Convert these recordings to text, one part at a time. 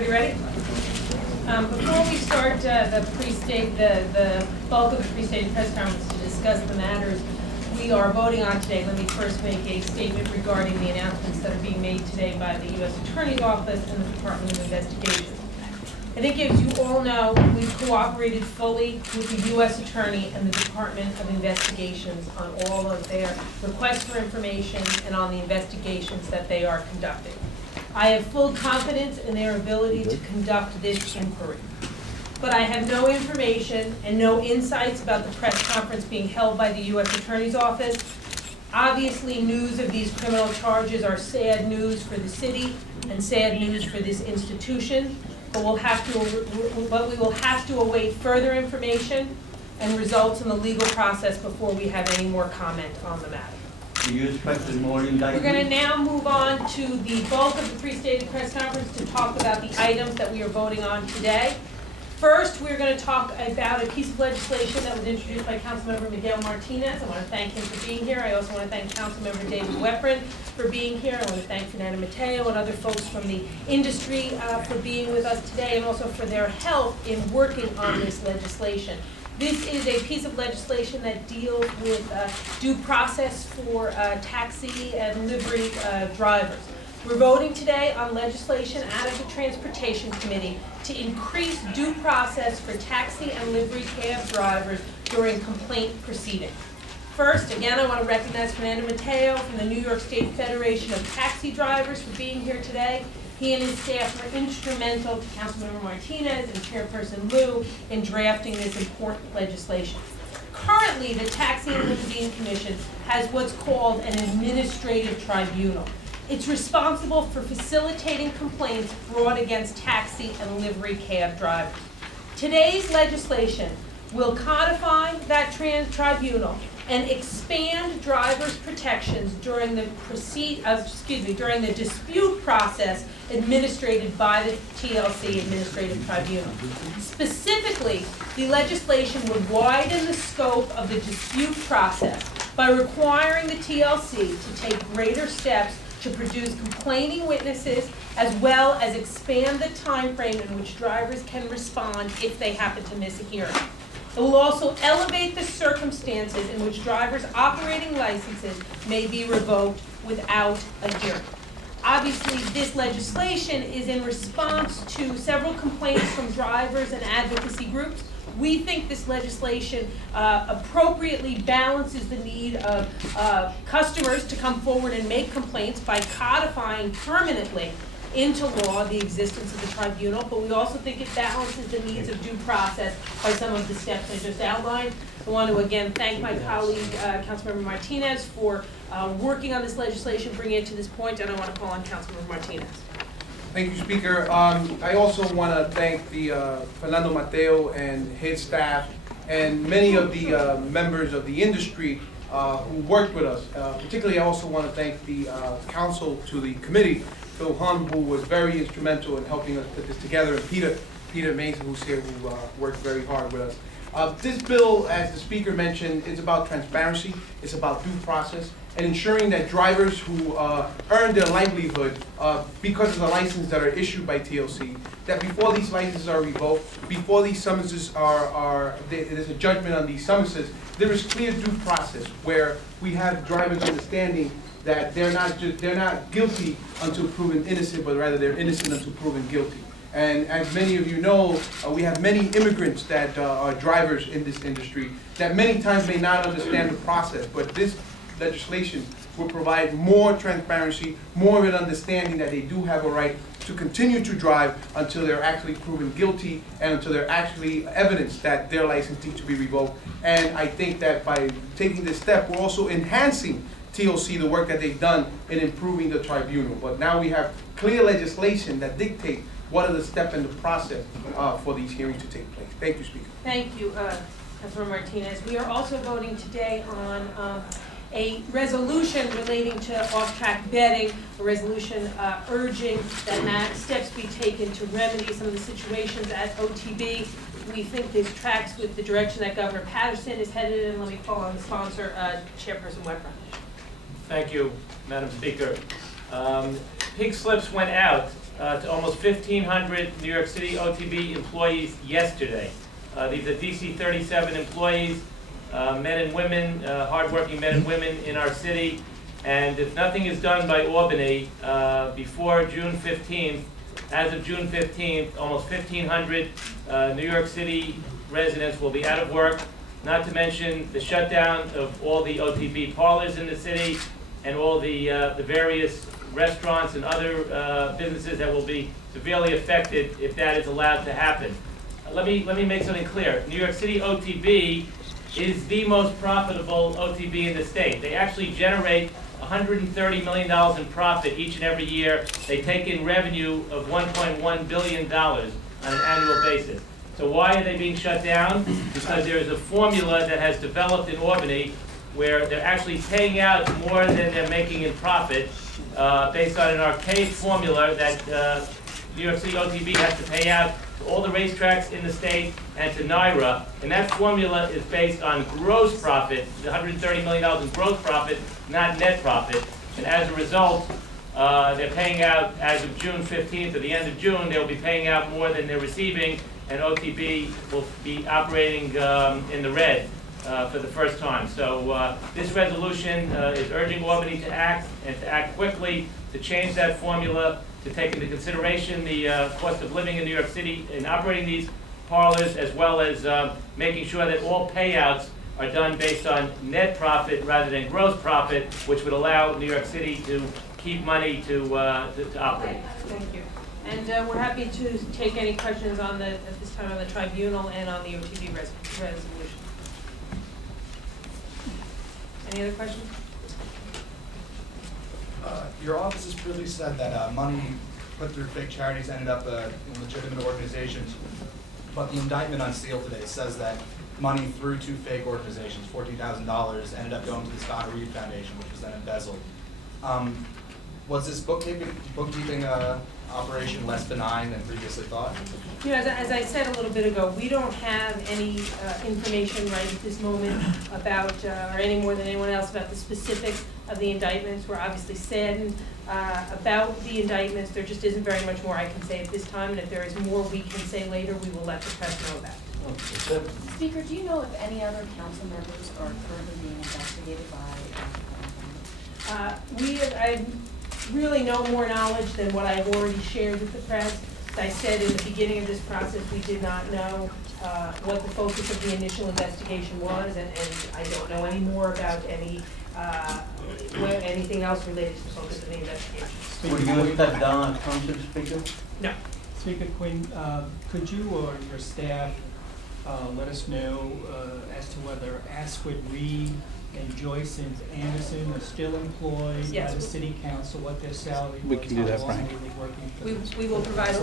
Everybody ready? Before we start the bulk of the pre-stage press conference to discuss the matters we are voting on today, let me first make a statement regarding the announcements that are being made today by the U.S. Attorney's Office and the Department of Investigation. I think, as you all know, we've cooperated fully with the U.S. Attorney and the Department of Investigations on all of their requests for information and on the investigations that they are conducting. I have full confidence in their ability to conduct this inquiry. But I have no information and no insights about the press conference being held by the U.S. Attorney's Office. Obviously, news of these criminal charges are sad news for the city and sad news for this institution. But we will have to await further information and results in the legal process before we have any more comment on the matter. Do you expect more indictments? We're going to now move on to the bulk of the pre-stated press conference to talk about the items that we are voting on today. First, we're going to talk about a piece of legislation that was introduced by Councilmember Miguel Martinez. I want to thank him for being here. I also want to thank Councilmember David Weprin for being here. I want to thank Fernando Mateo and other folks from the industry for being with us today and also for their help in working on this legislation. This is a piece of legislation that deals with due process for taxi and livery drivers. We're voting today on legislation out of the Transportation Committee to increase due process for taxi and livery cab drivers during complaint proceedings. First, again, I want to recognize Fernando Mateo from the New York State Federation of Taxi Drivers for being here today. He and his staff were instrumental to Councilmember Martinez and Chairperson Liu in drafting this important legislation. Currently, the Taxi and Limousine Commission has what's called an administrative tribunal. It's responsible for facilitating complaints brought against taxi and livery cab drivers. Today's legislation will codify that tribunal and expand drivers' protections during the during the dispute process administered by the TLC Administrative Tribunal. Specifically, the legislation would widen the scope of the dispute process by requiring the TLC to take greater steps to produce complaining witnesses, as well as expand the time frame in which drivers can respond if they happen to miss a hearing. It will also elevate the circumstances in which drivers' operating licenses may be revoked without a hearing. Obviously, this legislation is in response to several complaints from drivers and advocacy groups. We think this legislation appropriately balances the need of customers to come forward and make complaints by codifying permanently into law the existence of the tribunal, but we also think it balances the needs of due process by some of the steps I just outlined. I want to again thank my colleague, Councilmember Martinez, for working on this legislation, bringing it to this point, and I want to call on Councilmember Martinez. Thank you, Speaker. I also want to thank the Fernando Mateo and his staff and many of the members of the industry who worked with us. Particularly, I also want to thank the counsel to the committee, Phil Hum, who was very instrumental in helping us put this together, and Peter Mason, who's here, who worked very hard with us. This bill, as the Speaker mentioned, is about transparency, it's about due process, and ensuring that drivers who earn their livelihood because of the licenses that are issued by TLC, that before these licenses are revoked, before these summonses there's a judgment on these summonses, there is clear due process where we have drivers understanding that they're not guilty until proven innocent, but rather they're innocent until proven guilty. And as many of you know, we have many immigrants that are drivers in this industry that many times may not understand the process, but this legislation will provide more transparency, more of an understanding that they do have a right to continue to drive until they're actually proven guilty and until they're actually evidence that their license needs to be revoked. And I think that by taking this step, we're also enhancing TLC, the work that they've done in improving the tribunal. But now we have clear legislation that dictate what are the steps in the process for these hearings to take place. Thank you, Speaker. Thank you, Councilmember Martinez. We are also voting today on a resolution relating to off-track betting, a resolution urging that steps be taken to remedy some of the situations at OTB. We think this tracks with the direction that Governor Patterson is headed in. Let me call on the sponsor, Chairperson Weprin. Thank you, Madam Speaker. Pig slips went out to almost 1,500 New York City OTB employees yesterday. These are DC 37 employees, men and women, hardworking men and women in our city. And if nothing is done by Albany before June 15th, as of June 15th, almost 1,500 New York City residents will be out of work, not to mention the shutdown of all the OTB parlors in the city and all the various restaurants and other businesses that will be severely affected if that is allowed to happen. Let me make something clear. New York City OTB is the most profitable OTB in the state. They actually generate $130 million in profit each and every year. They take in revenue of $1.1 billion on an annual basis. So why are they being shut down? Because there is a formula that has developed in Albany where they're actually paying out more than they're making in profit based on an archaic formula that New York City OTB has to pay out to all the racetracks in the state and to NYRA. And that formula is based on gross profit, the $130 million in gross profit, not net profit. And as a result, they're paying out, as of June 15th, or the end of June, they'll be paying out more than they're receiving, and OTB will be operating in the red for the first time. So this resolution is urging Albany to act, and to act quickly, to change that formula, to take into consideration the cost of living in New York City in operating these parlors, as well as making sure that all payouts are done based on net profit rather than gross profit, which would allow New York City to keep money to operate. Thank you. And we're happy to take any questions on at this time on the tribunal and on the OTB resolution. Any other questions? Your office has clearly said that money put through fake charities ended up in legitimate organizations, but the indictment on seal today says that money through two fake organizations, $14,000, ended up going to the Scott Reed Foundation, which was then embezzled. Was this bookkeeping operation less benign than previously thought? You know, as I said a little bit ago, we don't have any information right at this moment about, or any more than anyone else, about the specifics of the indictments. We're obviously saddened about the indictments. There just isn't very much more I can say at this time, and if there is more we can say later, we will let the press know about it. Speaker, do you know if any other council members are currently being investigated by I have really no more knowledge than what I've already shared with the press. As I said in the beginning of this process, we did not know what the focus of the initial investigation was, and I don't know any more about anything else related to the focus of the investigation. Will you step down as council speaker? No. Speaker Quinn, could you or your staff let us know as to whether Asquith, Reed, and Joyce and Anderson are still employed by the city council, what their salary was? We can do that, Frank. We will provide,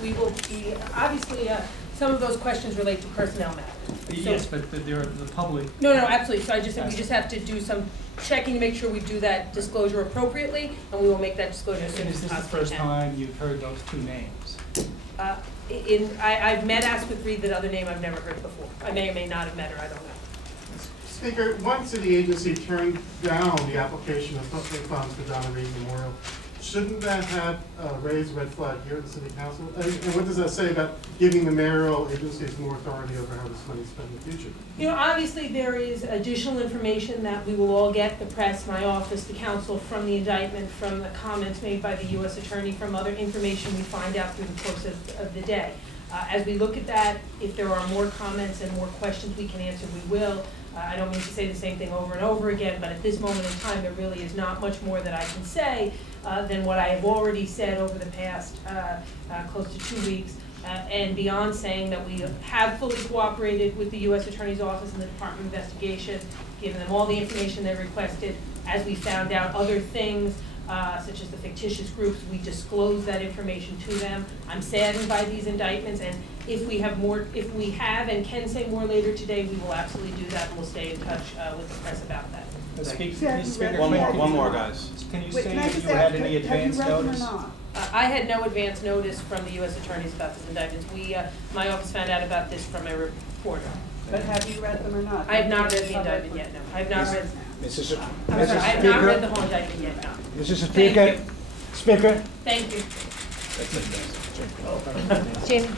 we will be, obviously, some of those questions relate to personnel matters. Yes, but they're the public. No, absolutely. So we just have to do some checking to make sure we do that disclosure appropriately, and we will make that disclosure as soon as possible. Is this the first time you've heard those two names? I've met Asquith Reed, that other name I've never heard before. I may or may not have met her, I don't know. Speaker, one city agency turned down the application of public funds for Donna Reed Memorial. Shouldn't that have raised a red flag here at the city council? And what does that say about giving the mayoral agencies more authority over how this money is spent in the future? You know, obviously there is additional information that we will all get, the press, my office, the council, from the indictment, from the comments made by the U.S. Attorney, from other information we find out through the course of the day. As we look at that, if there are more comments and more questions we can answer, we will. I don't mean to say the same thing over and over again, but at this moment in time, there really is not much more that I can say than what I have already said over the past close to 2 weeks, and beyond saying that we have fully cooperated with the U.S. Attorney's Office and the Department of Investigation, given them all the information they requested. As we found out other things, such as the fictitious groups, we disclose that information to them. I'm saddened by these indictments, and if we have more, if we have and can say more later today, we will absolutely do that, and we'll stay in touch with the press about that. One more, guys. Can you say if you had any advance notice? I had no advance notice from the U.S. attorneys about this indictments. My office found out about this from a reporter. But have you read them or not? I have not read the indictment yet, no. I have not read. Mrs. I have not read the whole indictment yet, no. Mrs. Speaker. Speaker. Thank you. That's it, guys. Jamie?